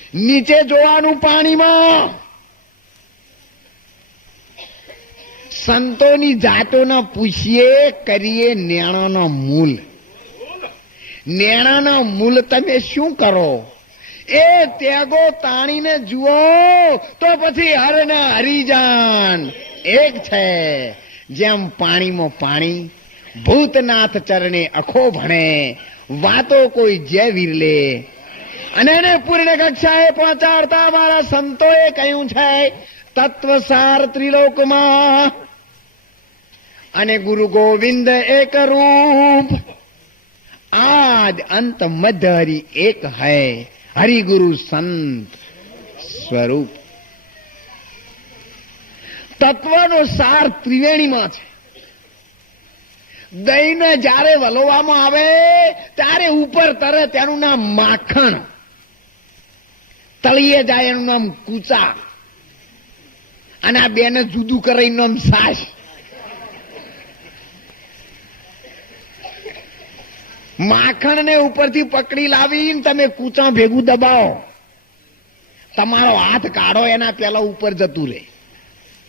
નીચે જોવાનું પાણીમાં. સંતોની જાતોના પૂછીએ, કરીએ નેણાનો મૂલ. નેણાનો મૂલ તમે શું કરો? એ ત્યાગો તાણીને જુઓ તો પછી હર ને હરિજાન એક છે. જેમ પાણીમાં પાણી, ભૂતનાથ ચરણે અખો ભણે, વાતો કોઈ જય વિરલે. અને એને પૂર્ણ કક્ષાએ પહોંચાડતા મારા સંતોએ કહ્યું છે તત્વસાર ત્રિલોકમાં. અને ગુરુ ગોવિંદ એક રૂપ, આદ અંત મધ્ય હરિ એક હૈ. હરિગુરુ સંત સ્વરૂપ. તત્વનો સાર ત્રિવેણીમાં છે. દહીંને જયારે વલોવામાં આવે ત્યારે ઉપર તરે તેનું નામ માખણ, તળિયે જાય એનું નામ કૂચા, અને આ બેને જુદું કરે એનું નામ સાસ. માખણ ને ઉપરથી પકડી લાવીને તમે કૂચા ભેગું દબાવો, તમારો હાથ કાઢો એના પેલા ઉપર જતું રહે,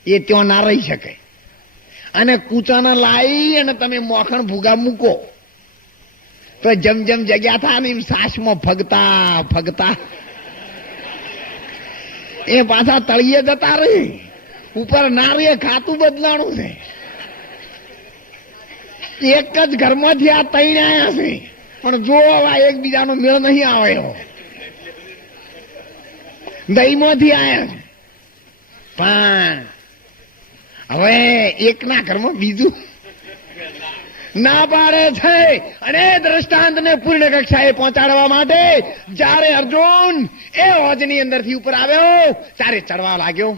એ ત્યાં ના રહી શકે. અને કૂચાને લાવી અને તમે મોખણ ભૂગા મૂકો તો જેમ જેમ જગ્યા થાય ને એમ સાસમાં ફગતા ફગતા એ પાછા તળિયે જતા રહી. ઉપર ના રહે, ખાતું બદલાણું છે. એક જ ઘરમાંથી આ ત્રણ આયા છે, પણ જો એકબીજાનો મેળ નહીં આવ્યો. દહીંમાંથી આયા છે, પણ હવે એકના ઘરમાં બીજું ના પાડે છે. અને દ્રષ્ટાંત ને પૂર્ણ કક્ષાએ પહોંચાડવા માટે જયારે અર્જુન એ હોજની અંદરથી ઉપર આવ્યો ત્યારે ચડવા લાગ્યો.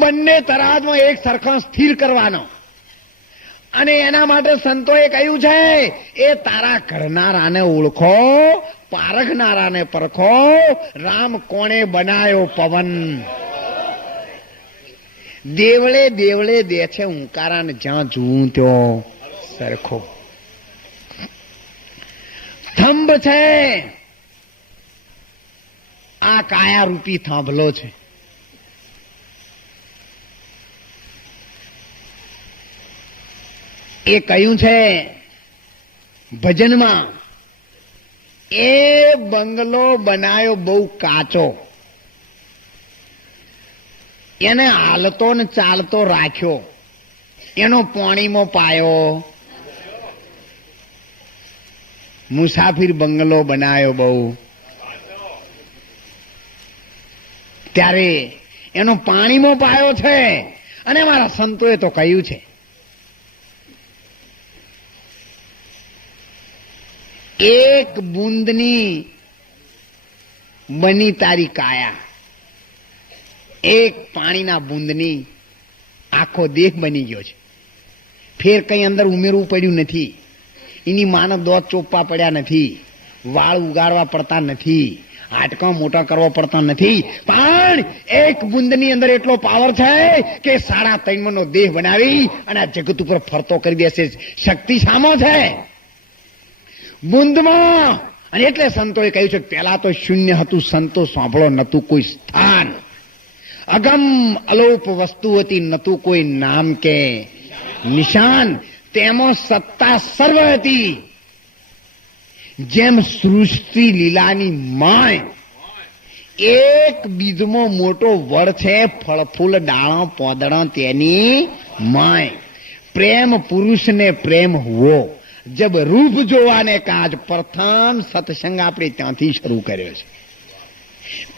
બંને તરાજમાં એક સરખો સ્થિર કરવાનો. અને એના માટે સંતોએ કહ્યું છે એ તારા કરનારાને ઓળખો, પારખનારાને પરખો. રામ કોણે બનાયો પવન, દેવળે દેવળે દે છે હુંકારાને, જ્યાં જોઉં ત્યાં સરખો. થંભ છે, આ કાયા રૂપી થાંભલો છે. એ કહ્યું છે ભજનમાં, એ બંગલો બનાયો બહુ કાચો, એને હાલતો ને ચાલતો રાખ્યો, એનો પાણીમાં પાયો. મુસાફિર બંગલો બનાયો બહુ, ત્યારે એનો પાણીમાં પાયો છે. અને મારા સંતોએ તો કહ્યું છે એક બૂંદની બની તારી કાયા, એક પાણીના બૂંદની આખો દેહ બની ગયો છે. ફેર કઈ અંદર ઉમેરવું પડ્યું નથી, એની માને દોત ચોપવા પડ્યા નથી, વાળ ઉગાડવા પડતા નથી, હાડકા મોટા કરવા પડતા નથી. પણ એક બુંદની અંદર એટલો પાવર છે કે 3.5 મણનો દેહ બનાવી અને આ જગત ઉપર ફરતો કરી દેશે. શક્તિ સામો છે બુંદમાં. અને એટલે સંતોએ કહ્યું છે પેલા તો શૂન્ય હતું, સંતો સાંભળો, નતું કોઈ સ્થાન. અગમ અલોપ વસ્તુ હતી, નતું કોઈ નામ કે નિશાન. તેમાં સત્તા સર્વ હતી, જેમ સૃષ્ટિ લીલાની માય. એક બીજમાં મોટો વડ છે, ફળ ફૂલ ડાળા પોદડા તેની માય. પ્રેમ પુરુષને પ્રેમ હુઓ, જબ રૂપ જોવાને કાજ. પ્રથમ સત્સંગ આપણે ત્યાંથી શરૂ કર્યો છે.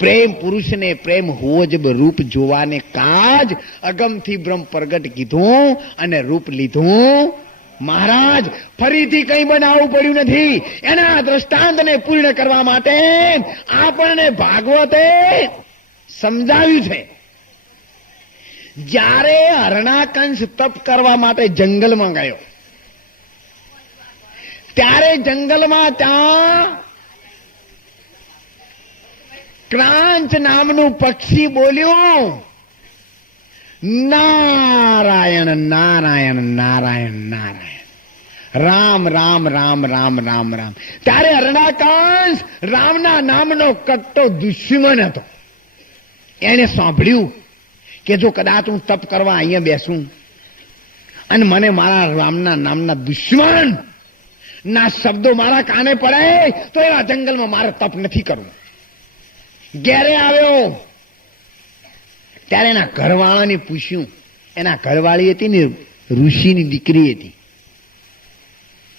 પ્રેમ પુરુષને પ્રેમ હુઓ, જબ રૂપ જોવાને કાજ. અગમથી બ્રહ્મ પ્રગટ કીધું અને રૂપ લીધું. મહારાજ ફરીથી કઈ બનાવવું પડ્યું નથી. એના દ્રષ્ટાંતને પૂર્ણ કરવા માટે આપણને ભાગવતે સમજાવ્યું છે. જ્યારે હરણાકંશ તપ કરવા માટે જંગલમાં ગયો, ત્યારે જંગલમાં ત્યાં ક્રાંચ નામનું પક્ષી બોલ્યું, નારાયણ નારાયણ નારાયણ નારાયણ. રામ રામ રામ રામ રામ રામ. ત્યારે હરણાકંસ રામના નામનો કટ્ટો દુશ્મન હતો. એને સાંભળ્યું કે જો કદાચ હું તપ કરવા અહીંયા બેસું અને મને મારા રામના નામના દુશ્મન ના શબ્દો મારા કાને પડે તો એવા જંગલમાં મારે તપ નથી કરવું. ઘેરે આવ્યો ત્યારે એના ઘરવાળાને પૂછ્યું. એના ઘરવાળી હતી ને ઋષિની દીકરી હતી.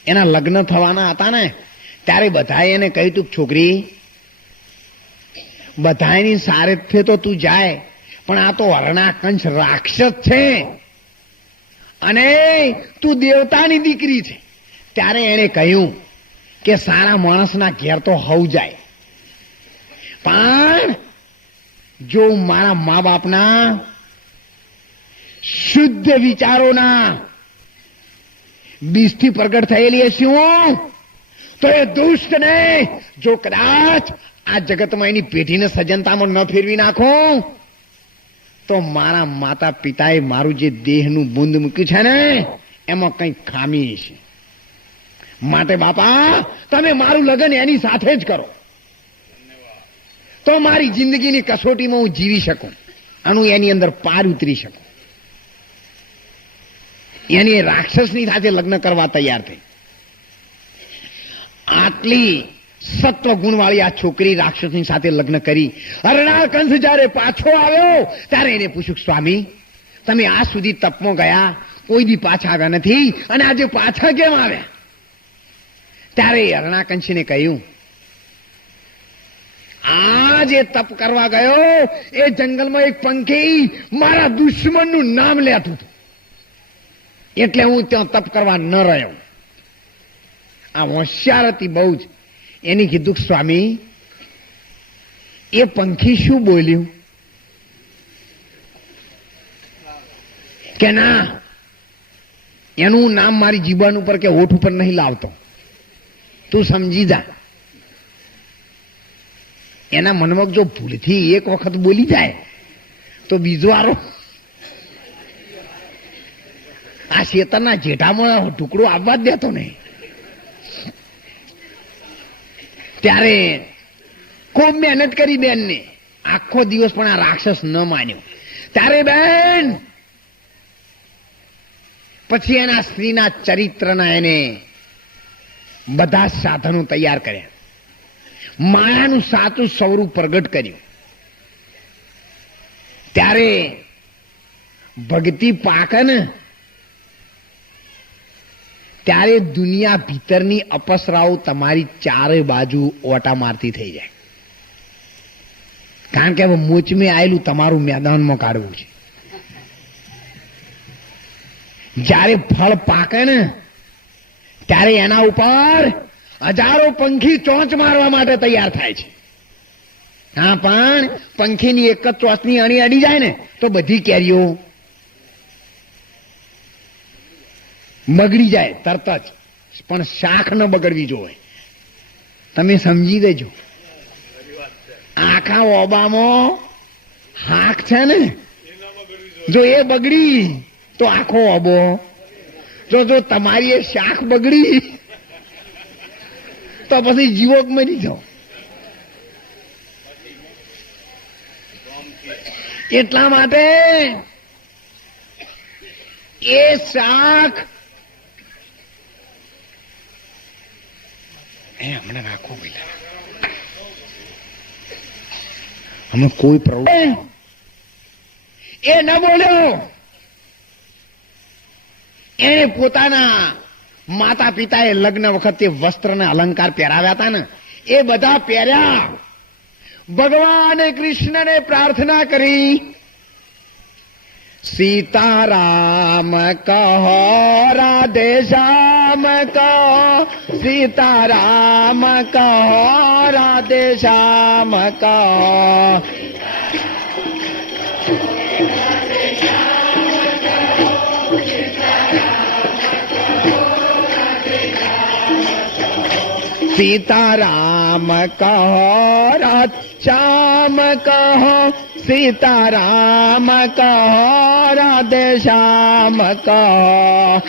એના લગ્ન થવાના હતા ને ત્યારે બધાએ એને કહ્યું તું છોકરી બધાની સારે તો તું જાય, પણ આ તો હરણાકંસ રાક્ષસ છે અને તું દેવતાની દીકરી છે. ત્યારે એને કહ્યું કે સારા માણસના ઘેર તો હવ જાય, પણ જો મારા મા બાપના શુદ્ધ વિચારોના બીજથી પ્રગટ થયેલી હશું તો એ દુષ્ટને જો કદાચ આ જગતમાં એની પેઢીને સજ્જનતામાં ન ફેરવી નાખું તો મારા માતા પિતાએ મારું જે દેહનું બુંદ મૂક્યું છે ને એમાં કંઈક ખામી છે. માટે બાપા તમે મારું લગ્ન એની સાથે જ કરો તો મારી જિંદગીની કસોટીમાં હું જીવી શકું અને એની અંદર પાર ઉતરી શકું. એની રાક્ષસની સાથે લગ્ન કરવા તૈયાર થઈ. આટલી સત્વ ગુણવાળી આ છોકરી રાક્ષસની સાથે લગ્ન કરી. હરણાકંસ જયારે પાછો આવ્યો ત્યારે એને પૂછ્યું, સ્વામી તમે આજ સુધી તપમાં ગયા કોઈ દી પાછા આવ્યા નથી અને આજે પાછા કેમ આવ્યા? ત્યારે હરણાકંસને કહ્યું, આ જે તપ કરવા ગયો એ જંગલમાં એક પંખી મારા દુશ્મનનું નામ લેતું હતું એટલે હું ત્યાં તપ કરવા ન રહ્યો. આ હોશિયાર હતી બહુ જ. એની કીધું, સ્વામી એ પંખી શું બોલ્યું? કે ના, એનું નામ મારી જીભન ઉપર કે હોઠ ઉપર નહીં લાવતો, તું સમજી જા. એના મનમાં જો ભૂલથી એક વખત બોલી જાય તો બીજો આરો આ શેતરના જેઠામાં ટુકડો આવવા જ દેતો નહીં. ત્યારે ખૂબ મહેનત કરી બેનને, આખો દિવસ પણ આ રાક્ષસ ન માન્યો. ત્યારે બેન પછી એના સ્ત્રીના ચરિત્રના એને બધા સાધનો તૈયાર કર્યા, માયાનું સાચું સ્વરૂપ પ્રગટ કર્યું. ત્યારે ભક્તિ પાકે ને ત્યારે દુનિયા ભીતરની અપસરાઓ તમારી ચારે બાજુ ઓટા મારતી થઈ જાય. કારણ કે હવે મોચમે આવેલું તમારું મેદાનમાં કાઢવું છે. જ્યારે ફળ પાકે ને ત્યારે એના ઉપર હજારો પંખી ચોંચ મારવા માટે તૈયાર થાય છે. હા, પણ પંખીની એક જ ચોંચની અણી અડી જાય ને તો બધી કેરીઓ બગડી જાય તરત જ. પણ શાખ ન બગડવી જોઈએ. તમે સમજી દેજો, આખા ઓબામાં હાક છે ને, જો એ બગડી તો આખો ઓબો. જો તમારી એ શાખ બગડી તો પછી જીવોક મરી જાઓ. એટલા માટે એ શાખ હમણાં રાખો પેલા હમણાં કોઈ પ્રવૃત્તિ એ ન બોલ્યો. એને પોતાના માતા પિતાએ લગ્ન વખતે વસ્ત્રના અલંકાર પહેરાવ્યા હતા ને એ બધા પહેર્યા. ભગવાન કૃષ્ણને પ્રાર્થના કરી, સીતારામ કહો રાધે શ્યામ કહો, સીતારામ કહો રાધે શ્યામ કહો. सीताराम कहो राम कहो, सीताराम कहो राधे श्याम कहो.